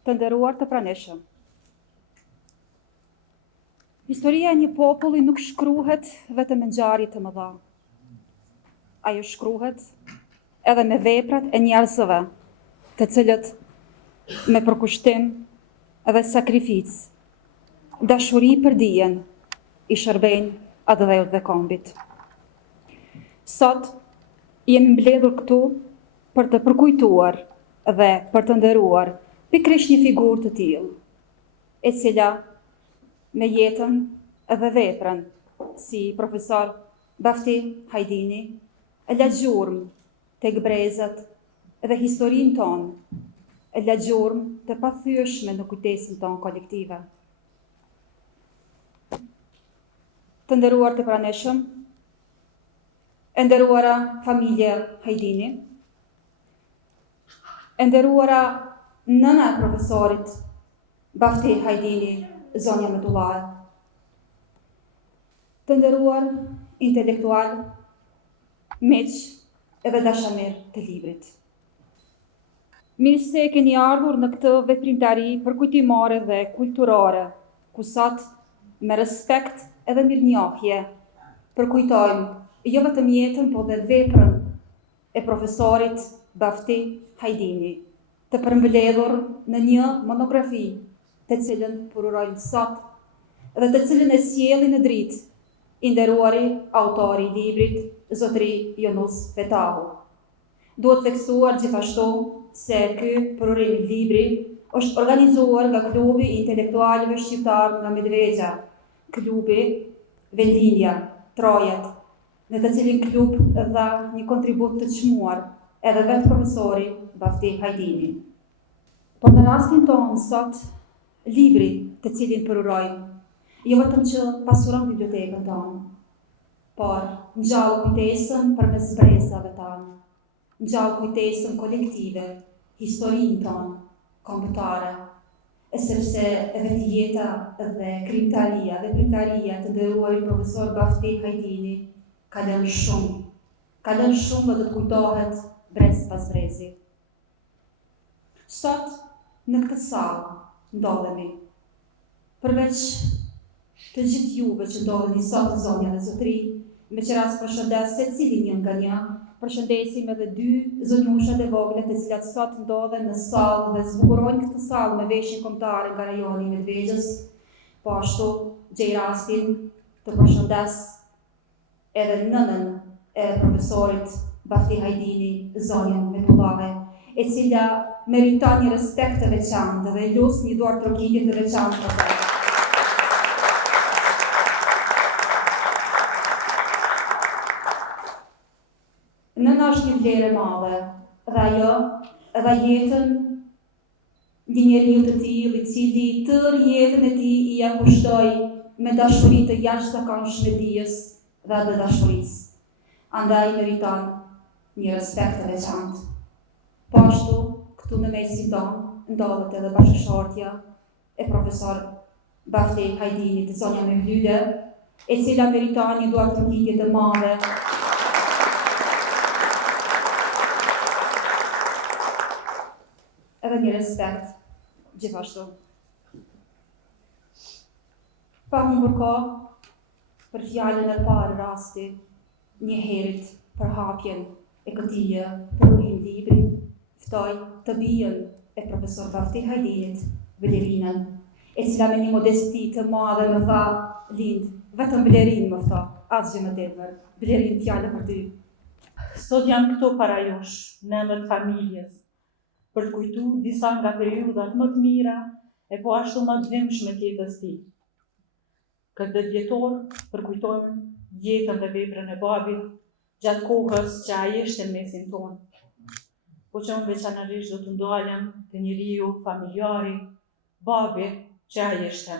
Të nderuar të pranishëm. Historia e një populli nuk shkruhet vetëm me ngjarje të mëdha. Ajo shkruhet edhe me veprat e njerëzve, të cilët me përkushtim edhe sakrificë, dashuri për dijen, i shërbejnë atë dhëut dhe kombit. Sot jemi mbledhur këtu për të përkujtuar dhe për të nderuar pikërisht një figurë të tillë, e cila me jetën dhe veprën si profesor Bafti Hajdini e la gjurmë tek brezat dhe historinë tonë, e la gjurmë të pathyeshme në kujtesën tonë kolektive. Të nderuar të pranishëm, e nderuara familje Hajdini, e nderuara nëna e profesorit Bafti Hajdini, zonja Metullahe, të nderuar intelektual, miq edhe dashamir të librit. Mirë se keni ardhur në këtë veprimtari përkujtimore dhe kulturore, ku sot me respekt edhe mirënjohje përkujtojmë jo vetëm jetën, po dhe veprën e profesorit Bafti Hajdini, të përmbledhur në një monografi të cilën përurojmë sot dhe të cilën e sjellin në dritë i nderuari autori i librit, zotëri Jonus Fetahu. Duhet theksuar gjithashtu se ky përurim libri është organizuar nga klubi i intelektualëve shqiptar nga Medvexha, klubi Vendinja, Trojat, në të cilin klub dha një kontribut të çmuar edhe vetë profesori Bafti Hajdini. Por në rastin tonë sot, libri të cilin përurojmë, jo vetëm që pasuron bibliotekën tonë, por ngjall kujtesën përmes brezave tonë, ngjall kujtesën kolektive, historinë tonë, kombëtare, e sepse vetë jeta dhe krijimtaria dhe primtaria të nderuarit profesor Bafti Hajdini ka lënë shumë dhe të kujtohet brez pas brezi. Sot në këtë sallë ndodhemi, përveç të gjithë juve që ndodheni sot zonja dhe zotëri, me që ras përshëndes secilin një nga një, përshëndesim edhe dy zonjushat e vogla të cilat sot ndodhen në sallë dhe zbukurojnë këtë sallë me veshjen kombëtare nga rajoni i Medvexhës, po ashtu gjej rastin të përshëndes edhe nënën e profesorit Bafti Hajdini, zonjën Metullahe, e cila meriton një respekt të veçantë dhe lut një duar trokitje të veçantë për të. Nëna është një vlerë e madhe, dhe ajo edhe jetën një njeriu të tillë i cili tërë jetën e tij i ia kushtoi me dashuri të jashtëzakonshme dijes dhe të dashurisë. Andaj meriton një respekt të veçantë. Po ashtu, këtu në mesin tonë ndodhet edhe bashkëshortja e profesor Bafti Hajdini, të zonja Mevlyde, e cila meriton një duar trokitje të madhe edhe një respekt gjithashtu. Pa humbur kohë për fjalën e parë rasti një herit për hapjen e këtij përurim libri, ftoj të bijën e profesor Bafti Hajdinit, Blerinën, e cila me një modesti të madhe më tha, lind, vetëm Blerin më fto, asgjë më tepër. Blerin, fjalë për ty. Sot jam këtu para jush, në emër të familjes, për të kujtu disa nga periudhat më të mira e po ashtu më të dhimbshme të jetës tij. Këtë vjetor përkujtojmë jetën dhe veprën e babit gjatë kohës që ai ishte në mesin tonë. Po që unë veçanërisht do të ndalem te njeriu familjari, babi që ai ishte.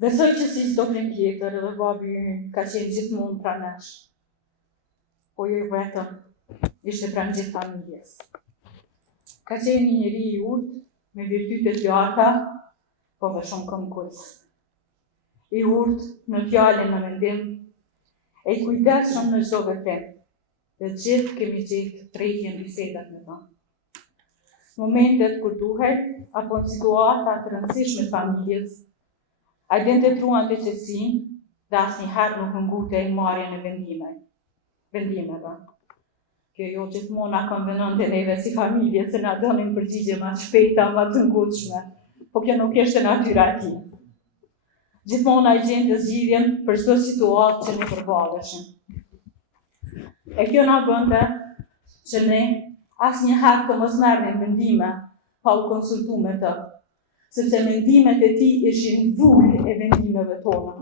Besoj që si çdo klin tjetër edhe babi ka qenë gjithmonë pranesh. Po jo vetëm, ishte pranë gjithë familjes. Ka qenë një njeri i urtë, me virtyte të larta, po dhe shumë këmbëkues. I urtë në fjalë në mendim, e i kujdesshëm në çdo veprim, dhe gjithë kemi gjetë tregjen bisedat me ta. Momentet kur duhet, apo në situata të rëndësishme të familjes, ai dinte truan të qetësinë dhe asnjëherë nuk ngutej marrjen e vendimeve. Kjo jo gjithmonë na konvenonte neve si familje se na donin përgjigje më të shpejta, më të ngutshme, po kjo nuk ishte natyra e tij. Gjithmonë ai gjente zgjidhjen për çdo situatë që ne përballeshim. E kjo na bënte që ne asnjëherë të mos merrnim vendime pa u konsultuar me të, sepse mendimet e tij ishin vulë e vendimeve tona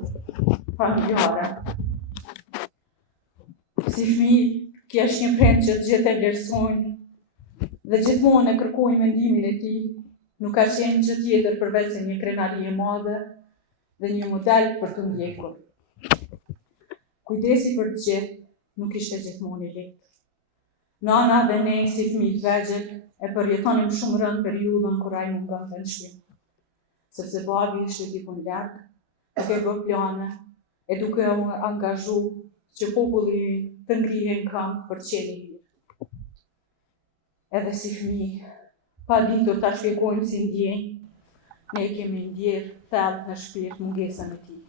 familjare. Si fëmijë, kesh një prind që të gjithë e vlerësojnë dhe gjithmonë e kërkojnë mendimin e tij, nuk ka qenë gjë tjetër përveç se një krenari e madhe dhe një model për të ndjekur. Kujdesi për të gjithë nuk ishte gjithmonë i lehtë. Nana dhe ne si fëmijë të vegjël e përjetonim shumë rënd periudhën kur ai mungonte në shtëpi, sepse babi ishte diku në larg, duke bërë plane e duke u angazhu që populli të ngrihej në këmbë për të qenë i lirë. Edhe si fëmijë, pa ditur ta shpjegojmë si ndjenjë, ne kemi ndjerë thellë në shpirt mungesën e tij.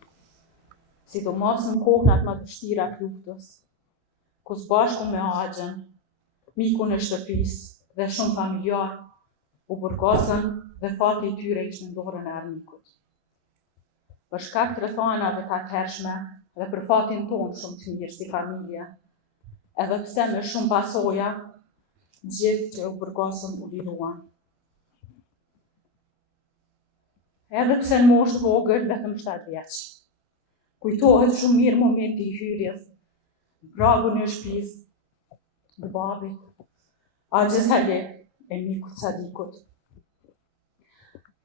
Sidomos në kohënat më të vështira të luftës, ku së bashku me Axhën, mikun e shtëpisë dhe shumë familjar, u burgosën dhe fati i tyre ishte në dorën e armikut. Për shkak të rrethanave të atëhershme dhe për fatin tonë shumë të mirë si familje, edhe pse me shumë pasoja, gjithë që u burgosën u liruan. Edhe pse në moshë të vogël, vetëm 7 vjeç. Kujtohet shumë mirë momenti i hyrjes, pragun e shtëpisë, të babit, Axhës Hale e mikut Sadikut.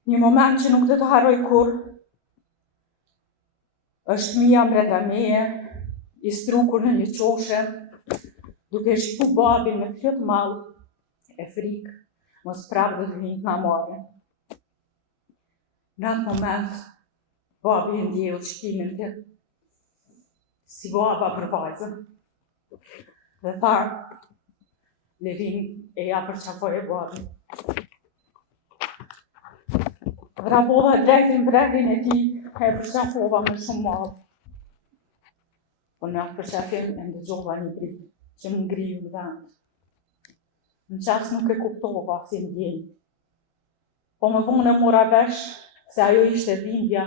Një moment që nuk do të harroj kurrë, është fëmia brenda meje, i strukur në një qoshe, duke shku babin me plot mall e frikë, mos prapë do të vinë na marrin. Në atë moment, babi e ndjeu shkimin të si baba për vajzën. Dhe tha, Levin e ja përqafoj e babi. Vrapova drejtin breglin e tij e përqafova me shumë madh. Po në atë përqafim e ndëgjova një dritë që më ngriu në vend. Në qas nuk e kuptova si ndjenjë. Po më vonë e mora vesh se ajo ishte dhimbja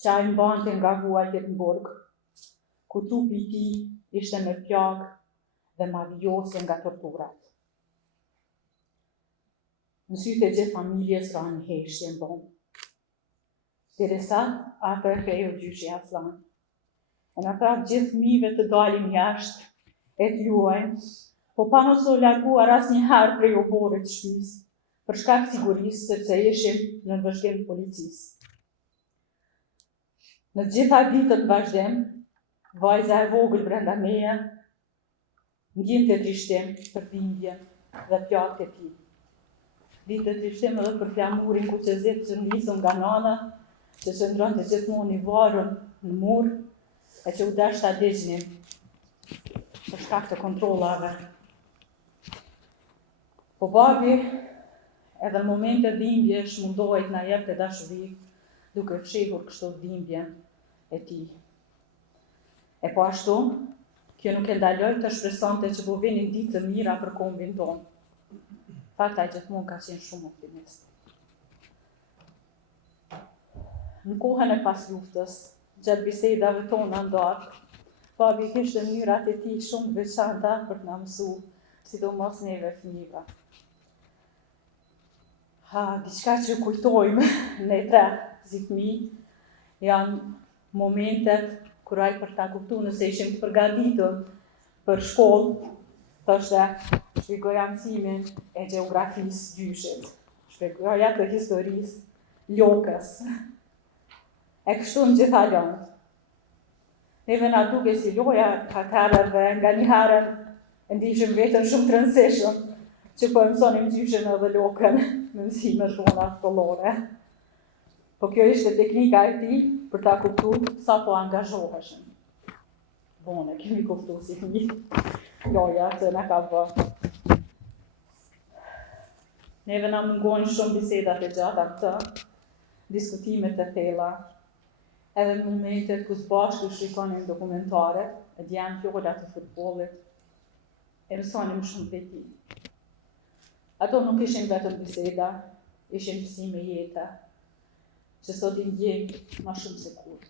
që ai mbante nga vuajtjet në burg, ku trupi i tij ishte me plagë dhe madhjose nga torturat. Në sytë e gjithë familjes ra një heshtje në bomë. Derisa atë e fejo gjyshi Aslan. E në pra gjithë fëmijëve të dalim jashtë, e të luajnë, po pa mos u larguar asnjëherë prej oborrit të shtëpisë, për shkak sigurisë sepse ishim në vazhdim të policisë. Në gjitha ditët vazhdim, vajza e vogël brenda meje ndjente trishtim për dhimbjen dhe plagët e tij. Ditë trishtim edhe për flamurin kuqezit që nisën nga nana, që qëndronte gjithmonë i varur në mur, e që u dash ta digjnin për shkak të kontrollave. Po babi, edhe në momente dhimbjesh mundohej të na jepte dashuri, duke fshehur kështu dhimbjen e tij. E po ashtu, kjo nuk e ndaloi të shpresonte që po vinin ditë të mira për kombin tonë. Fakta ai gjithmonë ka qenë shumë optimist. Në kohën e pas luftës, gjatë bisedave tona ndarë, babi kishte mënyrat e tij shumë veçanta për të na mësuar, sidomos neve fëmijëve. Diçka që kujtojmë ne tre si fëmijë, janë momentet kur ai për ta kuptuar nëse ishim të përgatitur për shkollë, thoshte, shpjegoja mësimin e gjeografisë gjyshit, shpjegoja të historisë, logës, e kështu në gjitha lëndë. Neve na duke si loja atëherë dhe nga një herë e ndishim vetën shumë të rëndësishëm që po e mësonim gjyshin edhe logën me mësimet tona shkollore. Po kjo ishte teknika e tij për ta kuptuar sa po angazhoheshim. Bone, kemi kuptuar si fëmijë loja që na ka bërë. Neve na mungojnë shumë bisedat e gjata këtë, diskutimet e thella, edhe në momentet ku bashkë shikonin dokumentare, e djenë fjollat të futbollit, e mësonim shumë veti. Ato nuk ishin vetëm biseda, ishin mësime jeta, që sot i ndjek ma shumë se kur.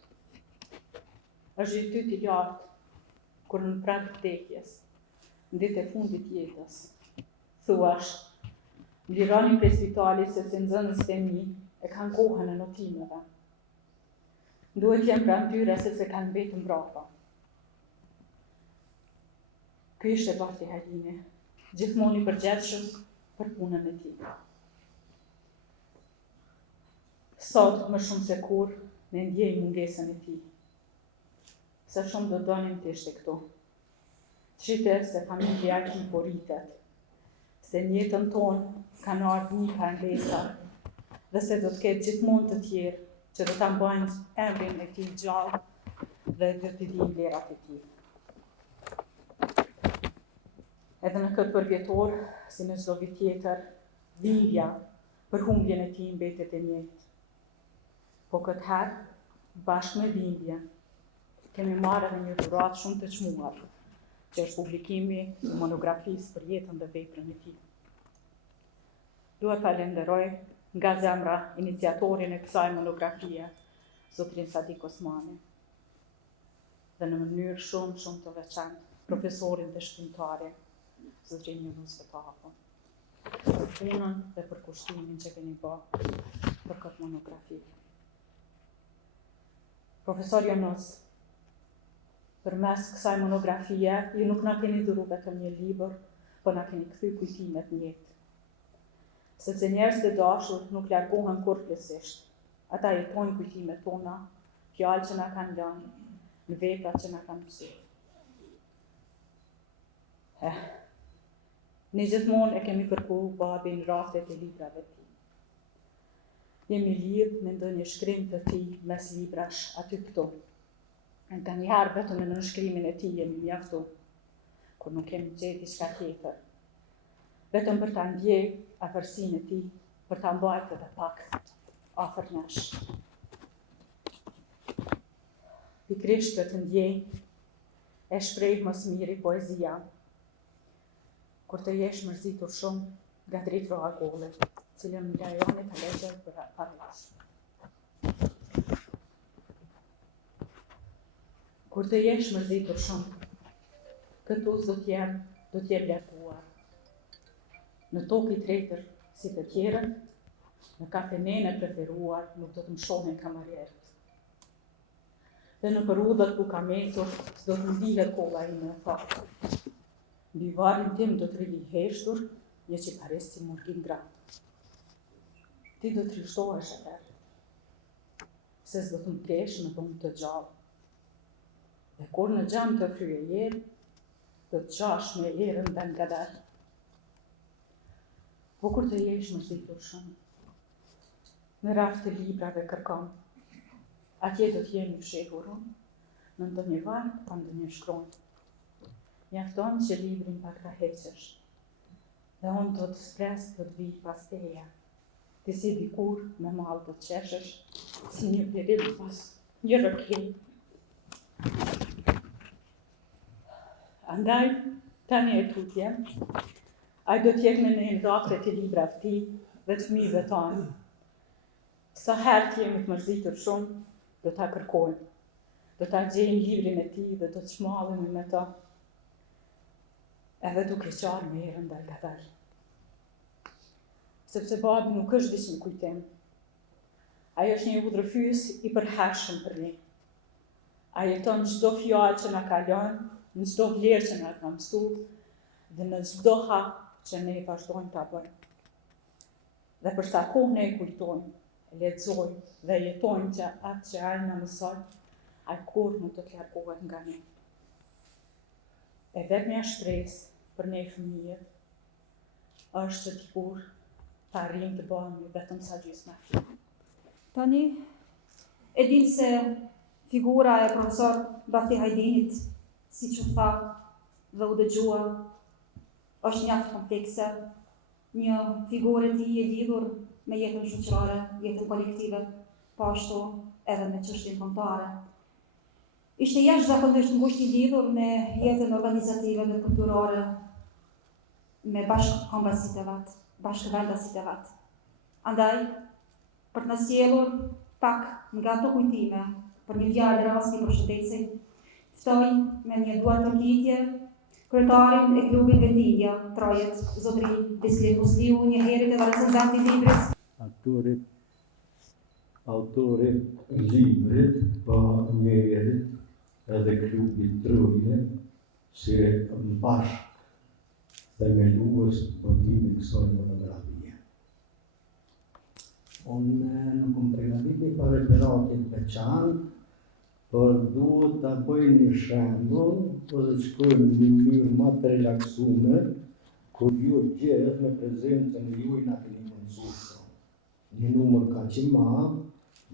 Është i ty t'i lartë, kur në prag vdekjes, në ditë e fundit jetës, thuash, lironi prej spitalit se të nxënës të mi e kanë kohën e notimeve. Duhet jem pra në tyre se se kanë betë mbrapa. Ky ishte Bafti Hajdini, gjithmonë i përgjithshëm për punën e tij. Sot më shumë se kur ne ndjej mungesën e tij. Sa shumë do donim të ishte këtu. Qite se familja e tij po rritet, se në jetën tonë kanë ardhur një parandesa dhe se do të ketë gjithmonë të tjerë që do ta mbajnë emrin e tij gjallë dhe do t'i dinë vlerat e tij. Edhe në këtë përvjetor, si në çdo vit tjetër, dhimbja për humbjen e tij mbetet e njëjtë. Po këtë herë, bashkë me dhimbjen, kemi marrë edhe një dhuratë shumë të çmuar, që është publikimi i monografisë për jetën dhe veprën e tij. Dua të falenderoj nga zemra iniciatorin e kësaj monografie, zotrin Sadik Osmani, dhe në mënyrë shumë të veçantë, profesorin dhe shkrimtarin, zotrin Yunus Fetaha, për punën dhe për kushtimin që keni bërë për këtë monografi. Profesor Yunus, përmes kësaj monografie, ju nuk na keni dhuru vetëm një libër, por na keni kthy kujtimet në jetë. Sepse njerëz të dashur nuk largohen kurrësisht. Ata jetojnë kujtimet tona, fjalë që na kanë lënë, në vepra që na kanë mësuar. Ne gjithmonë e kemi kërkuar babin raftet e librave të tij. Jemi lidh me ndonjë shkrim të tij mes librash aty këtu. Nga njëherë vetëm në nënshkrimin e tij jemi mjaftuar, kur nuk kemi gjetur diçka tjetër. Vetëm për ta ndjej afërsinë e tij, për ta mbajtur edhe pak afër nesh. Pikërisht për të ndjej, e shpreh më së miri poezia, kur të jesh mërzitur shumë nga dritë roagollet, cilën më lejoni ta lexoj për parash. Kur të jesh mërzitur shumë, këtu do t'jem larguar. Në tokë i tretër, si të tjerët, në kafenen e preferuar nuk do të më shohin kamarierët. Dhe në përudhët ku kam ecur, s'do të ndihet kolla ime e faktë. Mbi varrin tim do të rri heshtur, një çipares si murgin gratë. Ti do të rishtohesh atëherë, se s'do të më kesh në dhunë të gjallë. Dhe kur në xham të fryje jetë, do të qash me erën dhe nga dalë. Po kur të jesh mërzitur shumë, në raft të librave kërkon, atje do t'jemi fshehur unë, në ndonjë varg pa ndonjë shkronjë. Mjafton që librin pak ta heqësh, dhe unë do të spres do të vi pas teja, ti si dikur me mall do të qeshesh, si një pirim pas një rëkej. Andaj, tani e tutje, ai do t'jek me në raftet e librave të tij dhe të fëmijëve tanë. Sa herë t'jemi të mërzitur shumë, do ta kërkojmë, do ta gjejmë librin e tij dhe do të shmallemi me ta, edhe duke qarë me erën dal nga dal. Sepse babi nuk është diçka në kujtim. Ai është një udhërfys i përhershëm për ne. Ai jeton në çdo fjalë që na ka lënë, në çdo vlerë që na ka mësuar, dhe në çdo hap që ne vazhdojmë ta bëjmë. Dhe për sa kohë ne e kujtojmë, e lexojmë dhe jetojmë që atë që ai na mëson, ai kurrë nuk do të largohet nga ne. E vetmja shpresë për ne fëmijët është që dikur ta arrijmë të bëhemi vetëm sa gjysma e tij. Tani, e din se figura e profesor Bafti Hajdinit, si që tha dhe u dëgjua, është mjaft komplekse, një figurë e tij e lidhur me jetën shoqërore, jetën kolektive, po ashtu edhe me çështjen kombëtare. Ishte jashtëzakonisht ngushtë i lidhur me jetën organizative dhe kulturore, me bashkëkombësitë e vet, bashkëvendasitë e vet. Andaj, për të na sjellur pak nga ato kujtime, për një fjalë rasti përshëndetësi, ftoj me një duartërgjitje kryetarin e klubit Vendindja, Trojet, zotërin Bislek Musliu, një herët edhe recenzanti i librit. Autorit librit, po një herët edhe klubit Troje, si në bashkë themelues botimi kësaj monografie. Unë nuk më përgatitur për referatin veçantë, por duhet ta bëj një shembull, po të shkojmë në mënyrë më të relaksuar, kur ju gjithë me prezencën e juaj na keni mësuar. Një numër kaq i madh,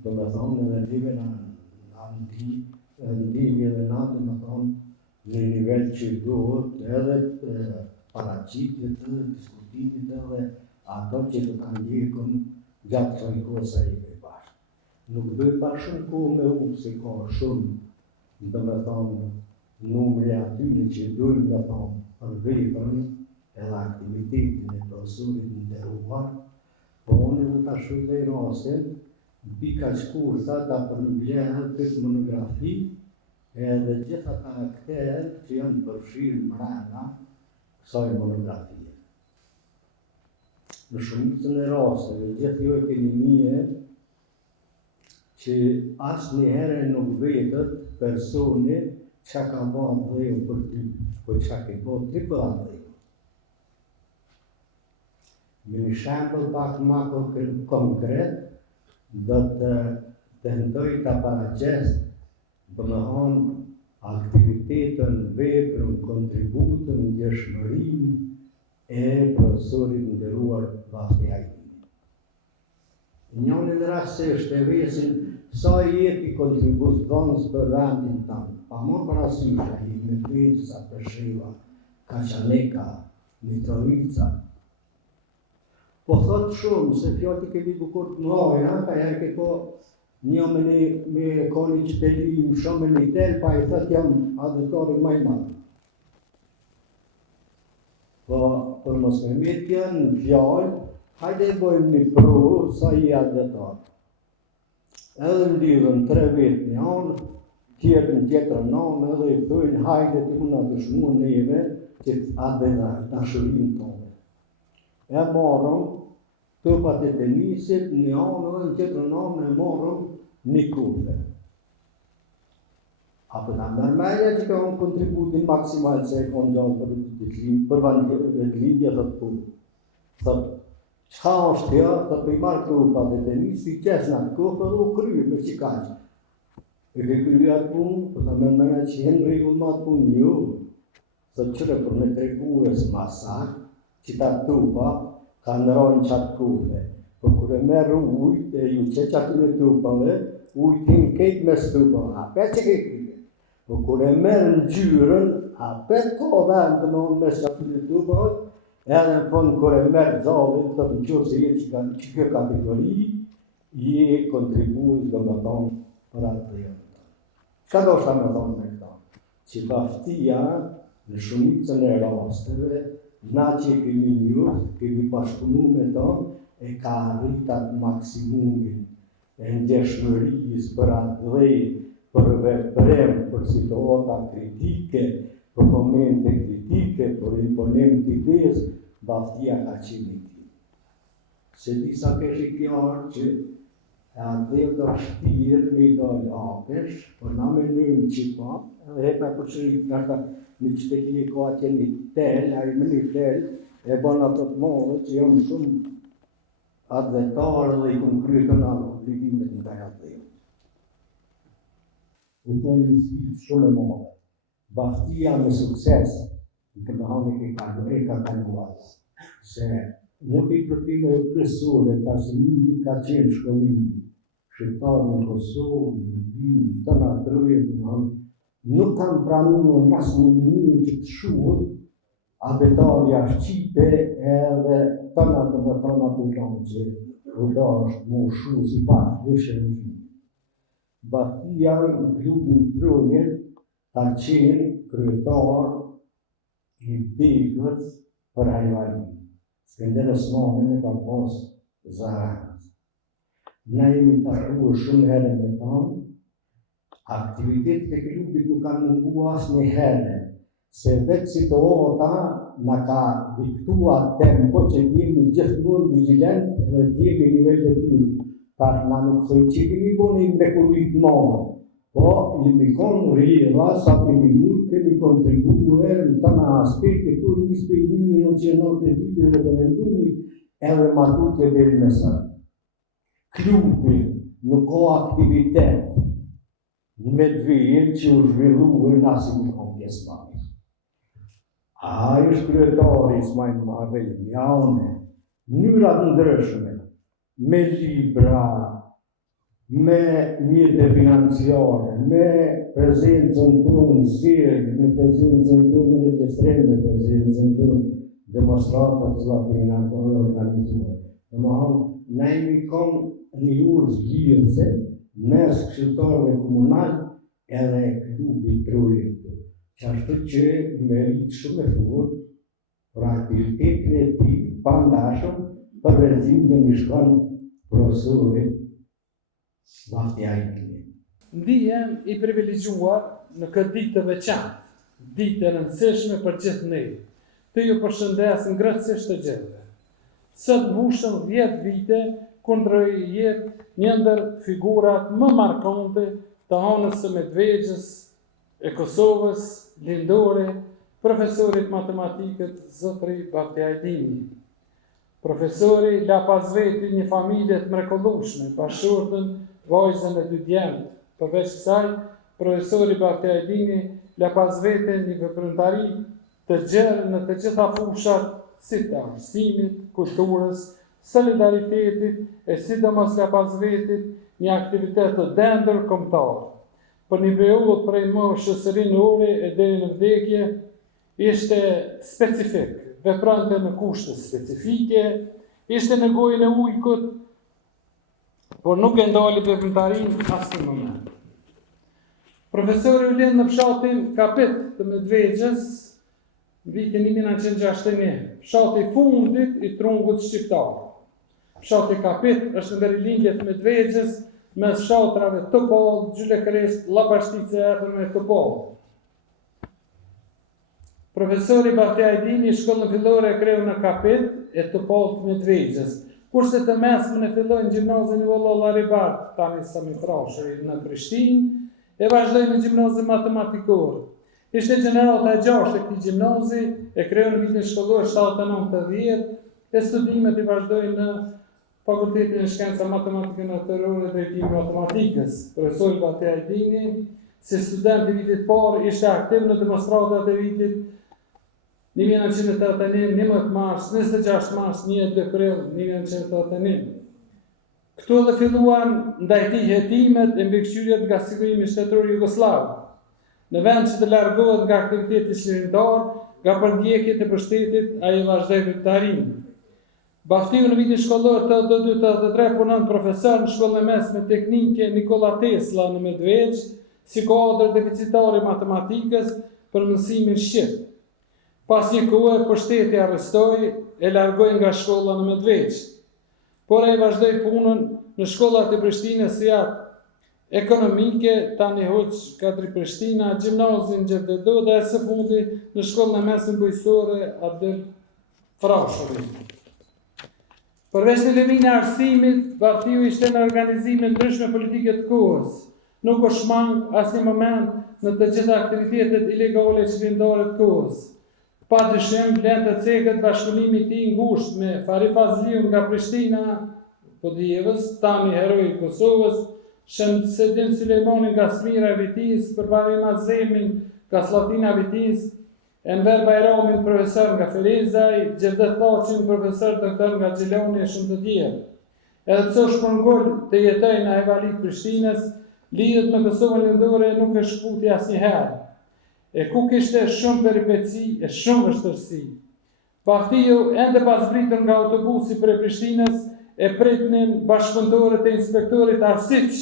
do të thonë edhe neve na ndihmë edhe na, do të thonë në nivel që duhet edhe të paraqitjet të diskutimit edhe ato që do ta ndjekim gjatë kësaj kohe sa jemi bashkë. Nuk bëj pa shumë kohë me u, se ka shumë, do me thonë, numri atyre që dojmë me thonë për veprën edhe aktivitetin e profesorit nderuar, po unë do ta shfrytëzoj rastin, bika shkurta ta përmbledh këtë monografi edhe gjithë ata akterë që janë përfshirë brenda kësaj monografie. Në shumicën e rasteve, gjithë ju e keni njeh që asnjëherë nuk vetët personi çka ka bërë dheu për ty, po çka ke bërë ti për atë. Me një shembull pak më konkret, do të tentoj ta paraqes, domethënë aktivitetën, veprën, kontributën, ndjeshmërinë e profesorit nderuar Vahti Hajtini. Njëri rastësisht e vesin sa jepi kontribucionës për vendin tanë, pa më parasysh ai me Peca, Pesheva, Kaçaneka, Mitrovica. Po thot shumë se fjalët kemi bukur të mëdha, ka herë që po një me koni që të lim shumë në tel, pa i thot jam adhetori më i madh. Po për mos me mirë në fjalë, hajde bëjmë një provë sa i adhetor. Edhe ndidhen 3 vetë një anë, tjetër në tjetër në anë, edhe i thujnë hajde të mund të dëshmuar neve që adhetor dashurinë tonë. E marrëm topat e tenisit një anë edhe në tjetër në anë e marrëm një kufe. Apo ta mërmejnë që ka unë kontributin maksimal se e konë gjallë për vendlindje thot punë. Thot, çka është kjo? Thot me i marrë topat e tenisi, qesë në kufe dhe u kryë me që kaqë. E ke kryë atë punë, po ta mërmejnë që jenë regull ma të punë një. Thot qëre për me tregu e së masak, që ta tupa ka nërojnë qatë kufe. Por kur e merë ujtë e ju që qatë në tupave, ujtin kejtë me stupave, apet që ke kryë. Po kur e merë në gjyrën, apet ka vendë me unë mes qatë në tupave, edhe në fund kur e merë zalin, të në qërë se jetë që kjo kategori, je kontribuës dhe me thonë për atë të jetë. Qka do shta me thonë me këta? Që Vahtia në shumicën e rasteve, na që kemi njërë, kemi bashkëpunu me tonë, e ka arritat maksimumin e ndjeshmërisë për atë dhej, për veprem, për situata kritike, për momente kritike, për imponim të idejës, Vahtia ka qenë ti. Se disa kesh i kjarë që e atë do shtirë me i dojë apesh, për na me nëjmë që pa, edhe hepa për shërit nga ta një qëtëri e ka atje një tel, a i me një tel, e bon ato të modhe që jam shumë adhetarë dhe i këmë kryë të nga obligimet në taj atë dhe. U tonë një sfidë shumë e modhe. Vahtia me sukses, në këtë hanë e ka kaluar. Se në pikërtime e kryesore, ta se një ka qenë shkollimi, shqiptarë në Kosovë, në Binë, të nga 3 të në hanë, nuk kanë pranuar në asë një mënyrë që të shuhët abetarja Shqipe edhe tëna të më tëna të kam që uda është më shu si pas dhe shërëmi. Baftia në klubin Trojet ka qenë kryetar i degës për Hajvari. Skënder Osmanin e ka pas Zaranës. Ne jemi takuar shumë herë me tanë, aktivitetet e klubit nuk kanë mungu asë një herë, se vetë situata na ka diktua tempo që jemi gjithmonë vigilent dhe jemi nivel të tyre. Tash na nuk thoi që kemi bërë një mrekullit mëna, po jemi konë rrjedha sa kemi mujtë, kemi kontribuar në tëna aspekte këtu një spejnimi në 1992 referendumi edhe matutje deri me sa. Klubi nuk ka aktivitet në Medvejë që u zhvilluar në asnjë pjesëmarrje. Ai është kryetari Ismail Maharej, jaune, mënyrat ndryshme, me libra, me mjete financiare, me prezencën tonë zgjedhje, me prezencën tonë regjistrim, me prezencën tonë demonstrata të cilat jena organizuar. Domethënë, ne jemi konë një urë zgjidhëse mes këshilltarëve komunal edhe klubit Trojet. Që ashtu që merit shumë e fort për aktivitetin e tij pandashëm për vërtetë një shkon profesori Baftiajdini. Ndihem i privilegjuar në këtë ditë të veçantë, ditë e rëndësishme për gjithë ne. Të ju përshëndes ngrënësisht të gjithëve. Sot mbushëm 10 vite kundër jetë një ndër figurat më markante të anës së Medvegjës, e Kosovës, lindore, profesorit matematikët Zotri Baftiajdini. Profesori la pas veti një familje të mrekullueshme, bashkëshortën, vajzën e 2 djemtë. Përveç kësaj, profesori Baftiajdini la pas veti një veprimtari të gjerë në të gjitha fushat si të arsimit, kulturës, solidaritetit e sidomos la pas vetit një aktivitet të dendur kombëtar. Për një periudhë prej moshës rinore e deri në vdekje, ishte specifik, veprante në kushte specifike, ishte në gojën e ujkut, por nuk e ndali veprimtarinë asnjë moment. Profesori u lind në fshatin Kapit të Medvegjës në vitin 1961, fshati i fundit i trungut shqiptar. Fshati Kapit është në merilindje të Medvegjës, mes fshatrave Topol, Gjylekresht, Llapashtice e me Topol. Profesori Baftiajdini shkollën fillore e kreu në Kapit e Topol të Medvegjës, kurse të mesmën e filloi në gjimnazin i Valla Ribart, tani Sami Frashëri në Prishtinë, e vazhdoi në gjimnazin matematikor. Ishte gjenerata e 6 e këtij gjimnazi, e kreu në vitin shkollor 79-80, e studimet i vazhdoi në Fakultetin e Shkenca Matematike Natyrore dhe Drejtimi Matematikës. Profesori Baftiajdini, si student i vitit parë, ishte aktiv në demonstratat e vitit 1981, 11 mars, 26 mars, 1 prill 1981. Këtu dhe filluan ndaj tij hetimet e mbikëqyrjet nga sillimi shtetëror jugosllav, në vend që të largohet nga aktiviteti shërimtar, nga përndjekjet e pushtetit, ai vazhdoi veprimtarinë. Baftiu në vitin shkollor të 82-83 punon profesor në shkollën e mesme teknike Nikola Tesla në Medvegjë, si kuadër deficitare matematikës për mësimin shqip. Pas një kohe, pushteti arrestoi e largoi nga shkolla në Medvegjë. Por ai vazhdoi punën në shkollat e Prishtinës si atë ekonomike, tani Hoxh Kadri Prishtina, gjimnazin Gjevdedo dhe së fundi në shkollën e mesme bujqësore Abdel Frashëri. Përveç në lëvinë e arsimit, Baftiu ishte në organizime ndryshme politike të kohës. Nuk u shmang asnjë moment në të gjitha aktivitetet ilegale çlindare të kohës. Pa dyshim, vlen të cekët bashkëpunimi i tij ngushtë me Fari Fazliu nga Prishtina, Podijevës, tani heroi i Kosovës, Shemsedin Sulejmani nga Smira e Vitis, Përbalina Zemin nga Slatina e Vitis, Enver Bajramin profesor nga Ferizaj, Gjevdet Thaçin profesor doktor nga Xhiloni e shumë të tjerë. Edhe pse shpërngul të jetoj në Ajvali Prishtinës, lidhet me Kosovën lindore nuk e shkputi asnjëherë. e ku kishte shumë peripeci e shumë vështërsi. Baftiu ende pas britur nga autobusi për Prishtinës e pritnin bashkëpunëtorët e inspektorit Arsic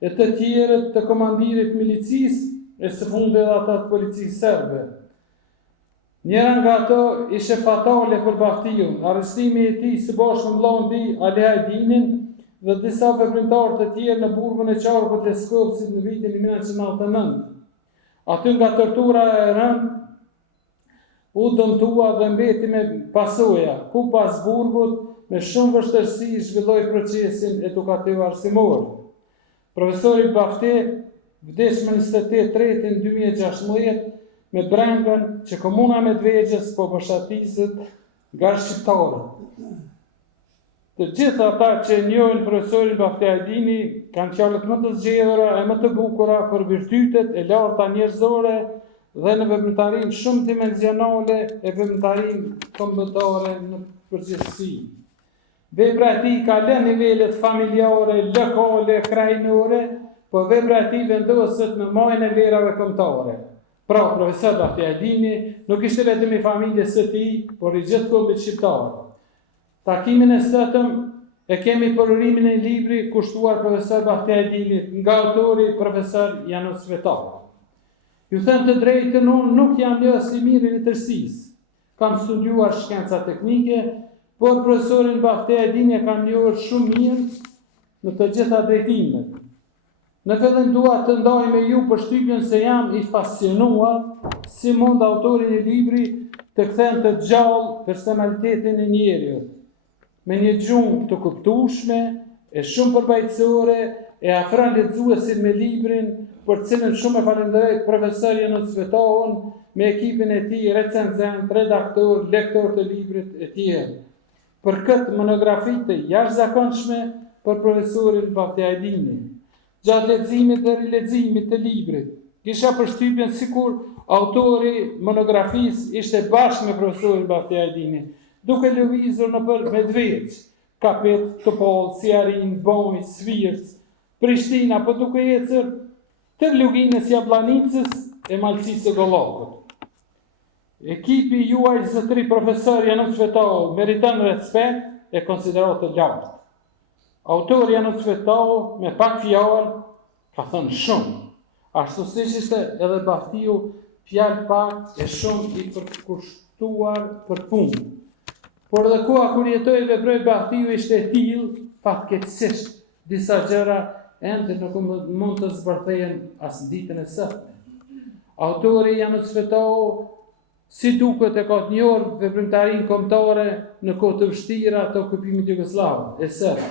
e të tjerët të komandirit milicisë e së fundi edhe ata të policisë serbe. Njëra nga ato ishe fatale për Baftiun, arrestimi i tij së bashku me vllain e tij Ali Hajdinin dhe disa veprimtarë të tjerë në burgun e qarkut të Skopsit në vitin 1999. Aty nga tortura e rënd u dëmtua dhe mbeti me pasoja, ku pas burgut me shumë vështërsi zhvilloi procesin edukativ arsimor. Profesori Bafti vdes më 28/3/2016 me brengën që Komuna Medvegjës po bëshatisët nga shqiptarët. Të gjithë ata që njohin profesorin Bafti Hajdini kanë fjalët më të zgjedhura e më të bukura për virtytet e larta njerëzore dhe në veprimtarinë shumë dimensionale e veprimtarinë kombëtare në përgjithësi. Vepra e tij ka lënë nivelet familjare, lokale, krajnore, po vepra e tij vendoset në majën e vlerave kombëtare. Pra, profesor Bafti Hajdini nuk ishte vetëm i familjes së tij, por i gjithë kombit shqiptar. Takimin e sotëm e kemi për urimin e libri kushtuar profesor Bafti Hajdinit nga autori profesor Janus Svetala. Ju them të drejtën, unë nuk jam një si mirë i letërsisë. Kam studiuar shkenca teknike, por profesorin Bafti Hajdini e kam njohur shumë mirë në të gjitha drejtimet. Në fillim dua të ndaj me ju përshtypjen se jam i fascinuar si mund autorin e libri të kthen të gjallë personalitetin e njerit, me një gjuhë të kuptueshme, e shumë përbajtësore, e afron lexuesin me librin, për cilën shumë e falenderoj profesor Janus Svetaun me ekipin e tij recenzent, redaktor, lektor të librit e tjerë. Për këtë monografi të jashtëzakonshme për profesorin Bafti Hajdini. Gjatë leximit dhe rileximit të librit, kisha përshtypjen sikur autori monografisë ishte bashkë me profesorin Bafti Hajdini, duke lëvizur nëpër Medvegjë, Kapet, Topol, Siarin, Bonj, Svirc, Prishtina, po duke ecur të Luginës, Jabllanicës e Malësisë së Gollakut. Ekipi juaj zotëri profesor Janus Svetau meriton respekt e konsiderat të lartë. Autori Janus Svetau me pak fjalë ka thënë shumë, ashtu siç ishte edhe Baftiu fjalë pak e shumë i përkushtuar për punë. Por edhe koha kur jetoi veproi Baftiu ishte e tillë fatkeqësisht disa gjëra ende nuk mund të zbërthehen as ditën e sotme. Autori Janus Svetau si duket e ka të njohur veprimtarinë kombëtare në kohë të vështira të okupimit jugosllav, e sërë,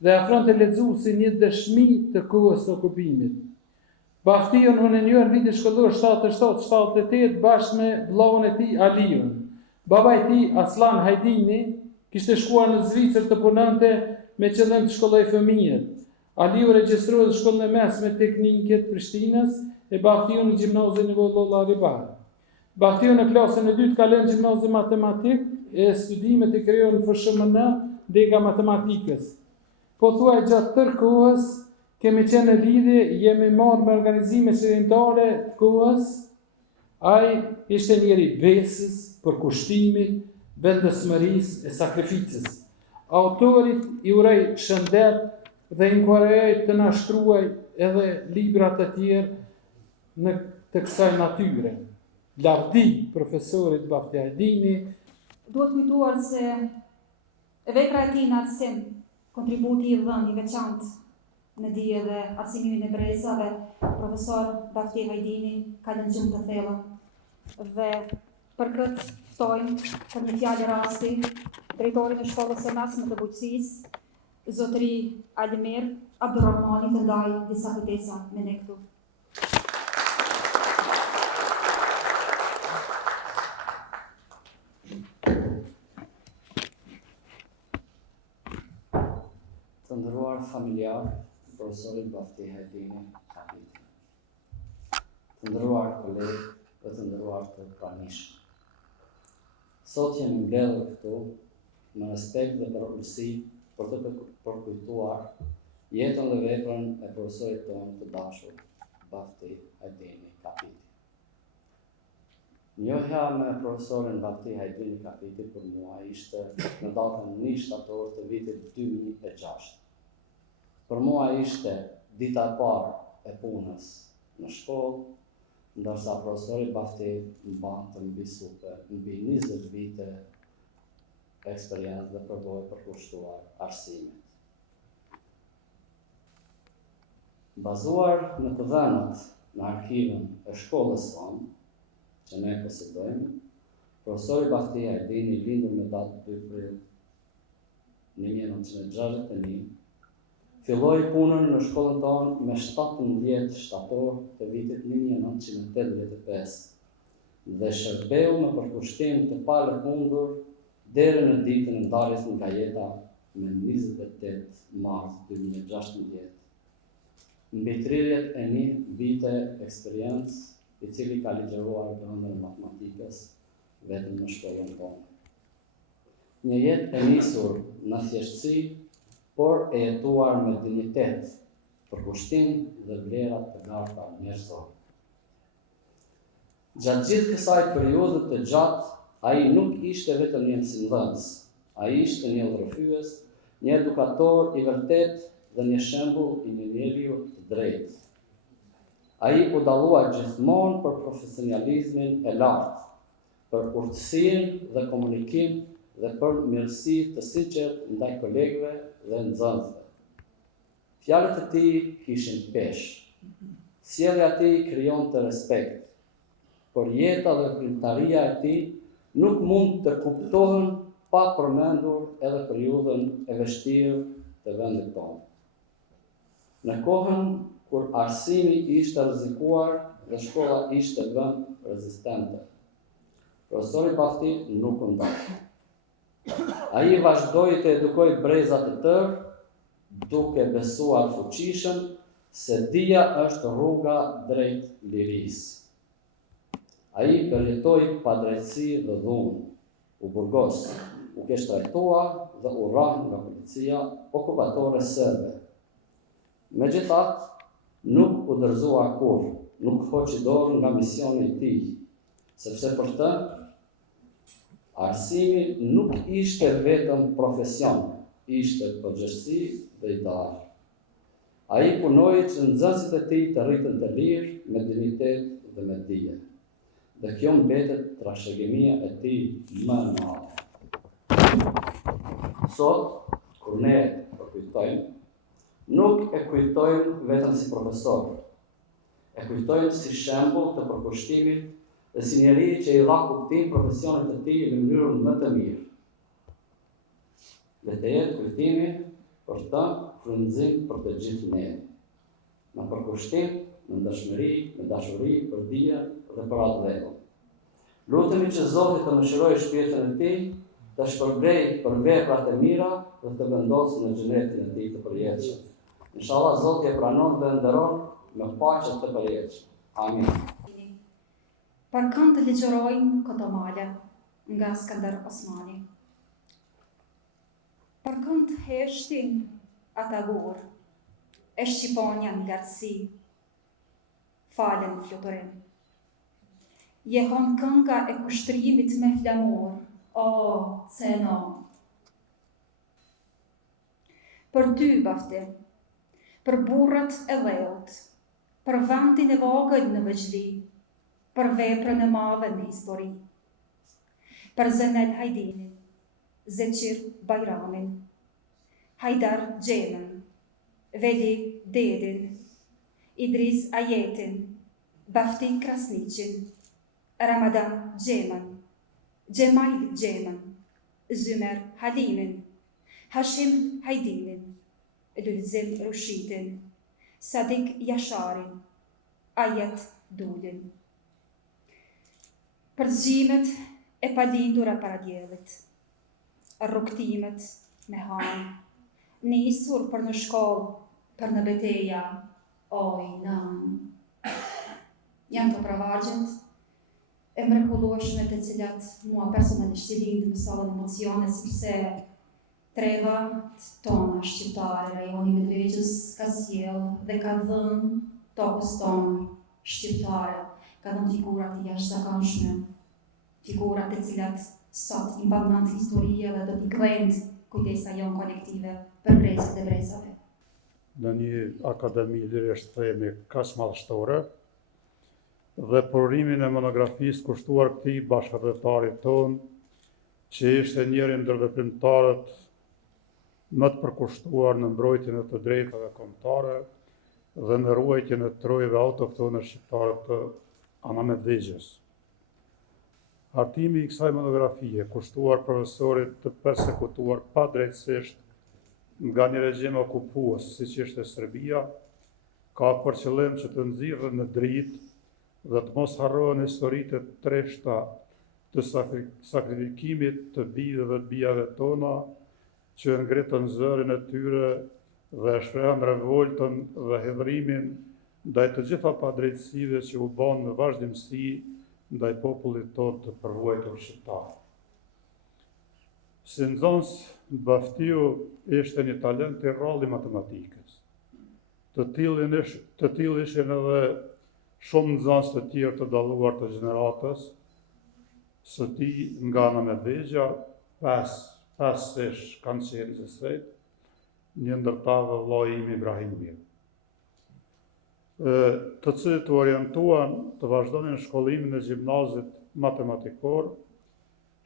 dhe afronte lexuesin një dëshmi të kohës së okupimit. Baftion unë e njohur vitin shkollor 77-78 bashkë me vllaun e tij Aliun. Baba i tij Aslan Hajdini kishte shkuar në Zvicër të punonte me qëllim të shkolloj fëmijët. Aliu regjistroi në shkollën e mesme teknike të Prishtinës e Baftiu në gjimnazin e Vollolla Ribar. Baftiu në klasën e dytë ka lënë gjimnazin matematik e studimet i krijuar në FSHMN dega matematikës. Po thuaj gjatë tërë kohës kemi qenë në lidhje, jemi marrë me organizime shërimtare të kohës. Ai ishte njeri besës, përkushtimit, vendesmërisë e sakrificës. Autorit i uroj shëndet dhe inkurajoj të na shkruaj edhe libra të tjerë në të kësaj natyre. Lavdi profesorit Bafti Hajdini. Duhet kujtuar se vepra e tij në arsim, kontributi i dhënë i veçantë në dije dhe arsimimin e brezave, profesor Bafti Hajdini ka lënë gjumë të thella. Dhe për këtë ftojmë për një fjalë rasti drejtorin e shkollës së mesme të bujqësisë, zotëri Alimir Abdurrahmani, të ndajë disa kujtesa me ne këtu. Të nderuar familjar, profesorit Bafti Hajdini, të nderuar kolegë dhe të nderuar të pranishëm. Sot jemi mbledhur këtu me respekt dhe përgjegjësi për të përkujtuar jetën dhe veprën e profesorit tonë të dashur, Bafti Hajdini Kapiti. Njohja me profesorin Bafti Hajdini Kapiti për mua ishte në datën 1 shtator të vitit 2006. Për mua ishte dita e parë e punës në shkollë, ndërsa profesori Bafti më bante mbi 20 vite eksperiencë dhe përvojë për kushtuar arsimit. Bazuar në të dhënat në arkivën e shkollës sonë, që ne posedojmë, profesori Bafti Hajdini, lindur me datë 2 prill 1961, filloi punën në shkollën tonë me 17 shtator të vitit 1985 dhe shërbeu me përkushtim të palëkundur deri në ditën e ndarjes nga jeta me 28 mars 2016. Mbi 31 vite eksperiencë, i cili ka ligjëruar brenda matematikës vetëm në shkollën tonë. Një jetë e nisur në thjeshtësi, por e jetuar me dinjitet, përkushtim dhe vlerat të larta njerëzore. Gjatë gjithë kësaj periudhe të gjatë, ai nuk ishte vetëm një mësimdhënës, ai ishte një udhërfyes, një edukator i vërtet dhe një shembull i një njeriu të drejtë. Ai u dallua gjithmonë për profesionalizmin e lartë, për urtësinë dhe komunikim dhe për mirësi të sinqertë ndaj kolegëve dhe nxënësve. Fjalët e tij kishin peshë. Sjellja e tij krijonte respekt, por jeta dhe krijimtaria e tij nuk mund të kuptohen pa përmendur edhe periudhën e vështirë të vendit tonë. Në kohën kur arsimi ishte rrezikuar dhe shkolla ishte vend rezistente, profesori Bafti nuk u ndal. Ai vazhdoi të edukojë breza të tërë, duke besuar fuqishëm se dija është rruga drejt lirisë. Ai përjetoi padrejtësi dhe dhunë, u burgos, u keshtrajtua dhe u rrah nga policia okupatore serbe. Megjithatë, nuk u dorëzua kurrë, nuk hoqi dorë nga misioni i tij, sepse për të arsimi nuk ishte vetëm profesion, ishte përgjegjësi dhe ideal. Ai punoi që nxënësit e tij të rriten të lirë, me dinjitet dhe me dije. Dhe kjo mbetet trashëgimia e tij më e madhe. Sot, kur ne përkujtojmë, nuk e kujtojmë vetëm si profesor, e kujtojmë si shembull të përkushtimit dhe si njeri që i dha kuptim profesionit të tij në mënyrën më të mirë. Dhe të jetë kujtimi për të frymëzim për të gjithë ne. Në përkushtim, në ndëshmëri, në dashuri për dije dhe për atë vepër. Lutemi që Zoti të mëshirojë shpirtin e tij, të shpërbrej për veprat e mira dhe të vendosë në xhenetin e tij të përjetshëm. Inshallah, Zoti e pranon dhe nderon me paqe të përjetshme. Amin. Për kënd të ligjërojmë këto male nga Skënder Osmani. Për kënd heshtin ata gur, e shqiponja ngarësi, falen fluturim. Jehon kënga e kushtrimit me flamur, o, ceno. Për ty, Bafti, për burrat e dhëut, për vendin e vogël në Vëxhli, për veprën e madhe në histori, për Zenel Hajdinin, Zeqir Bajramin, Hajdar Xheman, Veli Dedin, Idris Ajetin, Bafti Krasniqin, Ramadan Xheman, Gjemail Xheman, Zymer Halimin, Hashim Hajdinin, Lulzim Rushitin, Sadik Jasharin, Ayet Dulin. Për zgjimet e palindura para diellit, rrugtimet me hanë, nisur për në shkollë, për në beteja, oj, nan. Janë të pravargjët, e mrekullueshme të cilat mua personalisht i lindë më sallën emocione, sepse trevat tona shqiptare, rajoni Medvegjës ka sjellë dhe ka dhënë tokës tonë shqiptare, ka dhënë figura të jashtëzakonshme, figurat e cilat sot i mban historia dhe do t'i kthejnë kujdesa jonë kolektive për brezat e brezave. Në një akademi lirisht themi kaq madhështore dhe përrimin e monografisë kushtuar këtij bashkëdhetarit ton, që ishte njëri ndër veprimtarët më të përkushtuar në mbrojtjen e të drejtave kombëtare dhe në ruajtjen e trojave autoktone shqiptare të Anamedvegjës. Hartimi i kësaj monografie, kushtuar profesorit të persekutuar padrejtësisht nga një regjim okupues siç ishte Serbia, ka për qëllim që të nxirrë në dritë dhe të mos harrohen historitë e treshta të sakrifikimit të bijve dhe të bijave tona, që ngritën zërin e tyre dhe shprehan revoltën dhe hidhrimin ndaj të gjitha padrejtësive që u bën në vazhdimsi ndaj popullit tonë të përruajtur shqiptar. Si nxënës, Baftiu ishte një talent i rrallë i matematikës. Të tillë ishin edhe shumë nxënës të tjerë të dalluar të gjeneratës, së tij nga Anamedvegja, pesë kanë qenë zësret, një ndër ta dhe vllai im Ibrahimi, të cilët u orientuan të vazhdonin shkollimin e gjimnazit matematikor,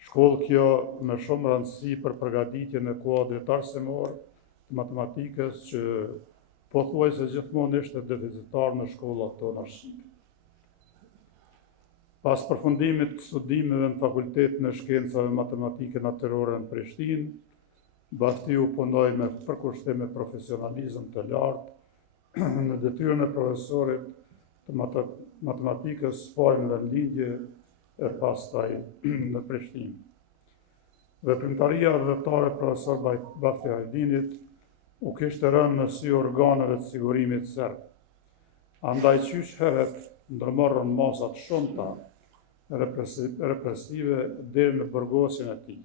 shkollë kjo me shumë rëndësi për përgatitjen e kuadrit arsimor të matematikës, që pothuajse gjithmonë ishte deficitar në shkollat tona shqipe. Pas përfundimit të studimeve në Fakultetin e Shkencave Matematike Natyrore në Prishtinë, Baftiu punoi me përkushtim me profesionalizëm të lartë në detyrën e profesorit të matematikës pari në Vendlindje e pastaj në Prishtinë. Veprimtaria rrethare profesor Bafti Hajdinit u kishte rënë në sy organeve të sigurimit serb. Andaj qysh herët ndërmorën masat shumëta represive deri në burgosjen e tij.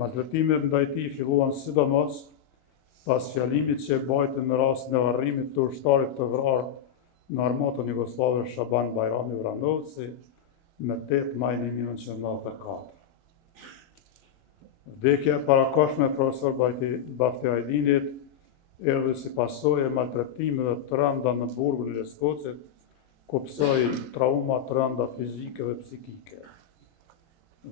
Maltretimet ndaj tij filluan sidomos pas fjalimit që e bajti në rastin e varrimit të ushtarit të vrarë në armatën jugoslave Shaban Bajrami Vranovci me 8 maj 1994. Vdekja e parakohshme e profesor Bafti Hajdinit erdhi si pasojë e maltretimeve të rënda në burgun e Leskocit, ku psoi trauma të rënda fizike dhe psikike.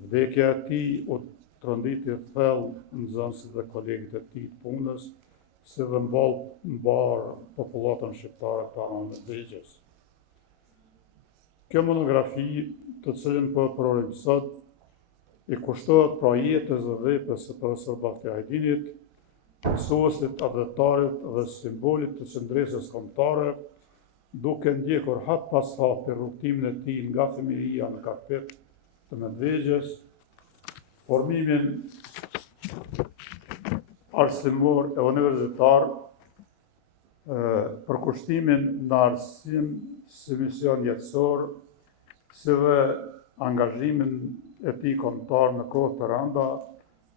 Vdekja e tij u tronditi thellë nxënësit dhe kolegët e tij të punës, si dhe mbar popullatën shqiptare të Anamedvegjës. Kjo monografi, të cilën po e pororim sot, i kushtohet pra jetës dhe veprës së profesor Bafti Hajdinit, mësuesit, adhetarit dhe simbolit të qëndresës kombëtare, duke ndjekur hap pas hapi rrugtimin e tij nga fëmijëria në kapet të Medvegjës, formimin arsimor e universitar, përkushtimin në arsim si mision jetësor, si dhe angazhimin e tij kombëtar në kohë të rënda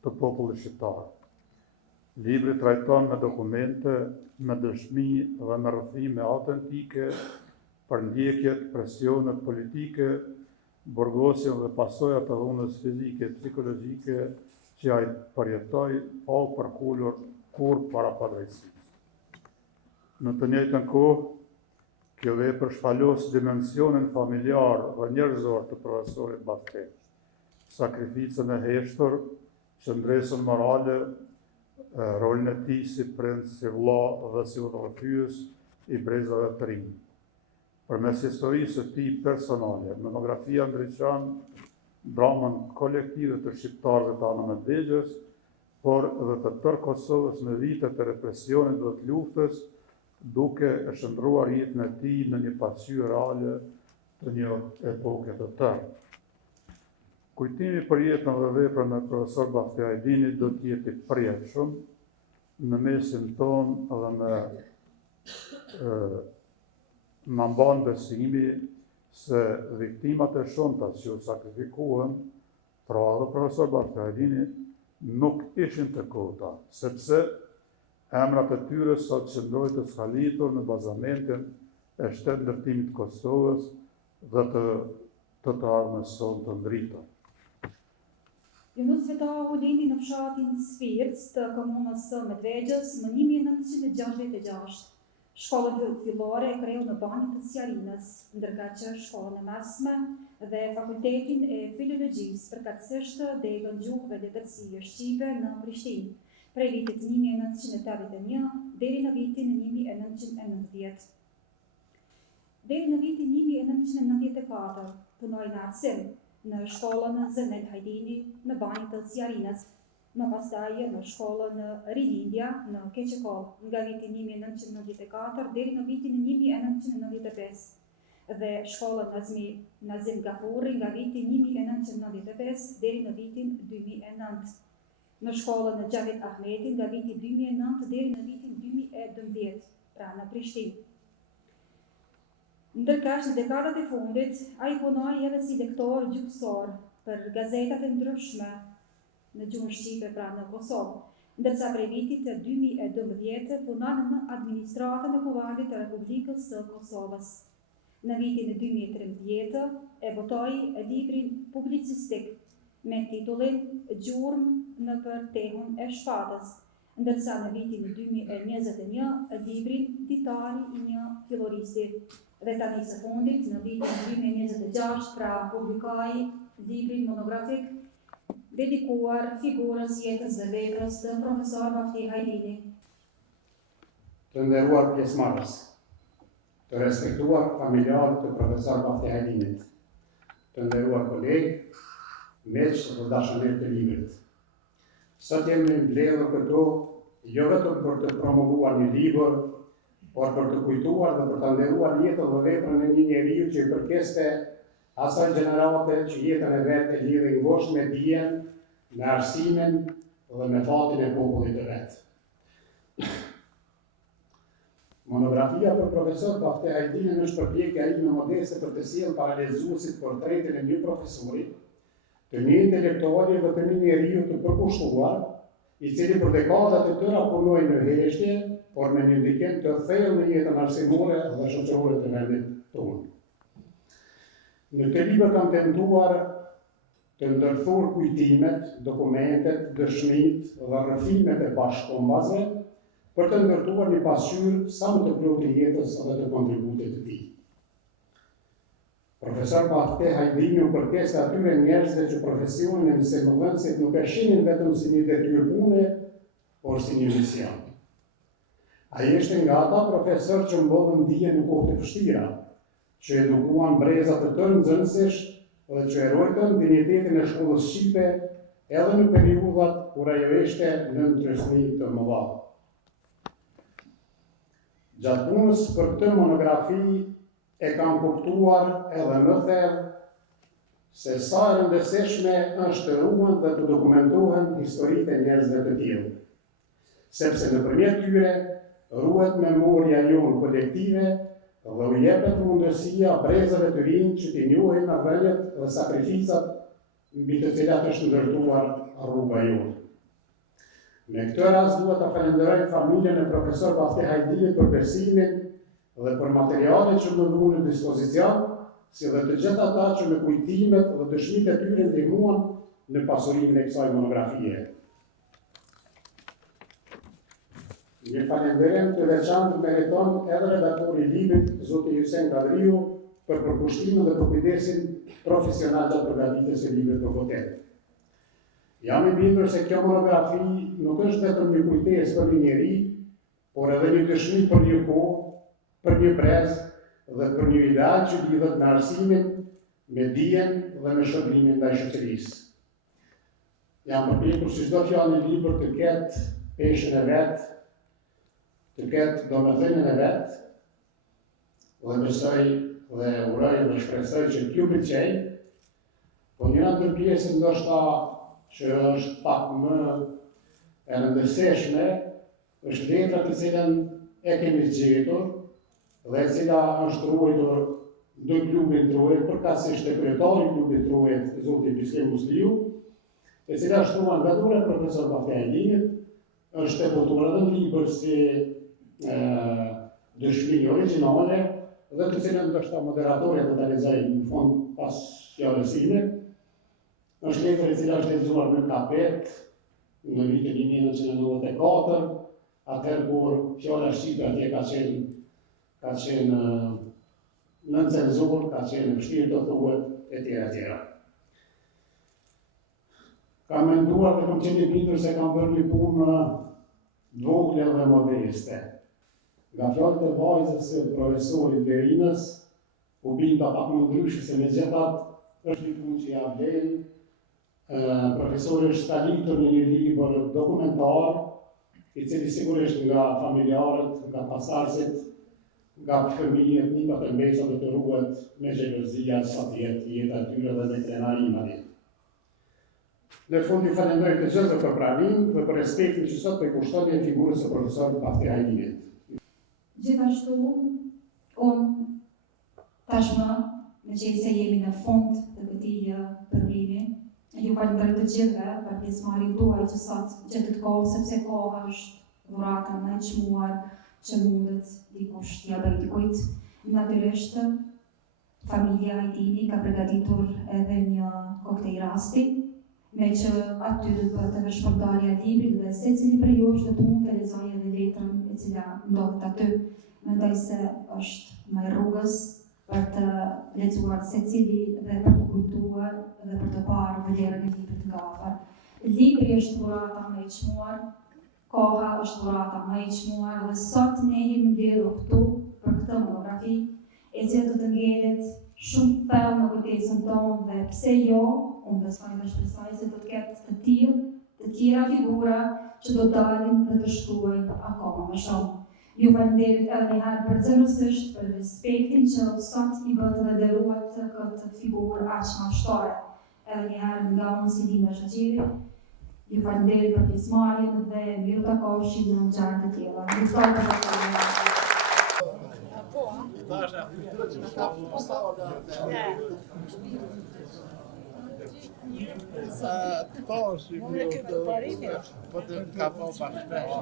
të popullit shqiptar. Libri trajton me dokumente, me dëshmi dhe me rrëfime autentike për ndjekjet, presionet politike, burgosjen dhe pasojat të dhunës fizike e psikologjike që ai përjetoi pa u përkulur kur para padrejtësisë. Në të njëjtën kohë, kjo vepër shpalos dimensionin familjar dhe njerëzor të profesorit Bafti, sakrificën e heshtur, qëndresën morale, rolin e tij si prind, si vëlla dhe si udhëheqës i brezave të rinj. Përmes historisë së tij personale, monografia ndriçon dramën kolektive të shqiptarëve të Anamedvegjës, por edhe të tërë Kosovës në vitet e represionit dhe të luftës, duke e shndruar jetën e tij në një pasqyrë reale të një epoke të tërë. Kujtimi për jetën dhe veprën e profesor Bafti Hajdinit do të jetë i përjetshëm në mesin tonë dhe në mban besimi se viktimat e shumta që u sakrifikuan, pra edhe profesor Bafti Hajdini, nuk ishin të kota, sepse emrat e tyre sot qëndrojnë të skalitur në bazamentin e shtetë ndërtimit të Kosovës dhe të të ardhmes son të ndritur. Ju në Svetohu lindi në fshatin Svirc të komunës së Medvegjës më 1966. Shkollën fillore e kreu në banjë të Sjarinës, ndërka që shkollën e mesme dhe fakultetin e filologjisë përkatësisht degën gjuhëve letërsie shqipe në Prishtinë, prej vitit 1981 deri në vitin 1990. Deri në vitin 1994 punoi në arsim në shkollën Zënel Hajdini në banjë të Sjarinës, më pastaj në shkollën Rilindja në Keqekol nga vitin 1994 deri në vitin 1995 dhe shkollën Nazim Gafurri nga vitin 1995 deri në vitin 2009. Në shkollën Xhavit Ahmeti nga viti 2009 deri në vitin 2012, pra në Prishtinë. Ndërkaq në dekadat e fundit, ai punoi edhe si lektor gjuhësor për gazetat e ndryshme në gjuhën shqipe, pra në Kosovë, ndërsa prej vitit 2012 punon në administratën e Kuvardit të Republikës së Kosovës. Në vitin 2013 e botoi librin publicistik me titullin Gjurmë në për tehun e shpatës, ndërsa në vitin 2021 librin Ditari i një filloristi. Dhe tani së fundit, në vitin 2026, pra publikoi librin monografik dedikuar figurës jetës dhe veprës të profesor Bafti Hajdini. Të nderuar pjesëmarrës, të respektuar familjarë të profesor Bafti Hajdinit, të nderuar kolegë, miq dhe dashamirë të librit. Sot jemi mbledhur këtu jo vetëm për të promovuar një libër, por për të kujtuar dhe për të nderuar jetën dhe veprën e një njeriu që i përkeste asaj gjenerate që jetën e vet e lidhej ngushtë me dijen, me arsimin dhe me fatin e popullit të vet. Monografia për profesor Bafti Hajdinin është përpjekja ime modeste për të sjellë para lexuesit portretin e një profesori, të një intelektuali dhe të një njeriu të përkushtuar, i cili për dekadat e tëra punoi në heshtje, por me një ndikim të thellë në jetën arsimore dhe shoqërore të vendit tonë. Në këtë libër kam tentuar të ndërthur kujtimet, dokumentet, dëshmitë dhe rrëfimet e bashkëkombësve për të ndërtuar një pasqyrë sa më të plotë të jetës dhe të kontributit të tij. Profesor Bafti Hajdini u përkes atyre njerëzve që profesionin e mësimdhënësit nuk e shihnin vetëm si një detyrë pune, por si një mision. Ai ishte nga ata profesor që mbollën dijen në kohë të vështira, që edukuan breza të tërë nxënësish dhe që e ruajtën dinjitetin e shkollës shqipe edhe në periudhat kur ajo ishte në ndrysmi të mëdha. Gjatë punës për këtë monografi e kam kuptuar edhe më thellë se sa e rëndësishme është të ruhen dhe të dokumentohen historitë e njerëzve të tillë, sepse nëpërmjet tyre ruhet memoria jonë kolektive dhe u jepet mundësia brezave të rinj që t'i njohin rrënjët dhe sakrificat mbi të cilat është ndërtuar rruga jonë. Me këtë rast duhet ta falenderoj familjen e profesor Bafti Hajdinit për besimin dhe për materialet që më dhunë në dispozicion, si dhe të gjithë ata që me kujtimet dhe dëshmitë e tyre ndihmuan në pasurimin e kësaj monografie. Një falenderem të veçantë meriton edhe redaktori i librit, zoti Hysen Kadriu, për përkushtimin dhe për kujdesin profesional të përgatitjes së librit për votim. Jam i bindur se kjo monografi nuk është vetëm një kujtesë për një njeri, por edhe një dëshmi për një kohë, për një brez dhe për një ideal që lidhet me arsimin, me dijen dhe me shërbimin ndaj shoqërisë. Jam përpjekur që çdo fjalë në libër të ketë peshën e vet, të ketë domethënien e vet, dhe besoj dhe uroj dhe shpresoj që t'ju pëlqej, po njëra ndër pjesët ndoshta që është pak më e rëndësishme është letra të cilën e kemi zgjedhur dhe e cila është ruajtur në klubin Truhet, përkatësisht e kryetari i klubit Truhet, zoti Biskem Musliu, e cila shkruan nga dhura e profesor Bafti Hajdinit, është e botuar edhe në libër si dëshmi origjinale, dhe të cilën ndoshta moderatorja do ta lexoj në fund pas fjalës sime. Është letër e cila është lexuar në Kapet në vitin 1994, atëherë kur fjala shqipe atje ka qenë në cenzurë, ka qenë vështirë të thuhet etj. Kam menduar dhe kam qenë i bindur se kam bërë një punë vogël dhe modeste. Nga fjalët e vajzës së profesorit Lerinës, u binda pak më ndryshe se megjithatë është një punë që ja vlen. Profesori është stalitur në një libër dokumentar, i cili sigurisht nga familjarët, nga pasardhësit, nga fëmijët, nipat e mbesa do të ruhet me xhelozia sa të jetë jeta e tyre dhe me krenarim atje. Në fund ju falenderoj të gjithë për pranimin dhe për respektin që sot për kushtoni e figurës së profesorit Bafti Hajlimit. Gjithashtu, unë tashmë, me që se jemi në fund të këtij përmimi, ju falenderoj të gjithëve për pjesëmarrjen tuaj që sot gjatë të kohës, sepse koha është dhurata më e çmuar që mundet dikush t'ia bëjë dikujt. Natyrisht, familja e tij ka përgatitur edhe një koktejl rasti, me që aty do të bëhet edhe shpërndarja e librit dhe secili prej jush do të mund të lexojë edhe letrën e cila ndodhet aty. Mendoj se është më rrugës për të lexuar secili dhe për të kujtuar dhe për të parë vlerën e librit nga afër. Libri është dhurata më e çmuar, koha është dhurata më e çmuar dhe sot ne jemi mbledhur këtu për këtë monografi, e cila do të ngjelet shumë thellë në kujtesën tonë dhe pse jo, unë besoj dhe shpresoj se do të ketë të tjera figura që do dalin dhe të shkruajnë akoma më shumë. Ju falenderoj edhe një herë përgjithësisht për respektin që sot i bëhet dhe nderuat këtë figurë aq madhështore. Edhe një herë nga unë si Linda Shoqiri, ju falenderoj për pjesëmarrjen dhe miru takofshim në ngjarje të tjera. Sa to është po të ka po bashkë.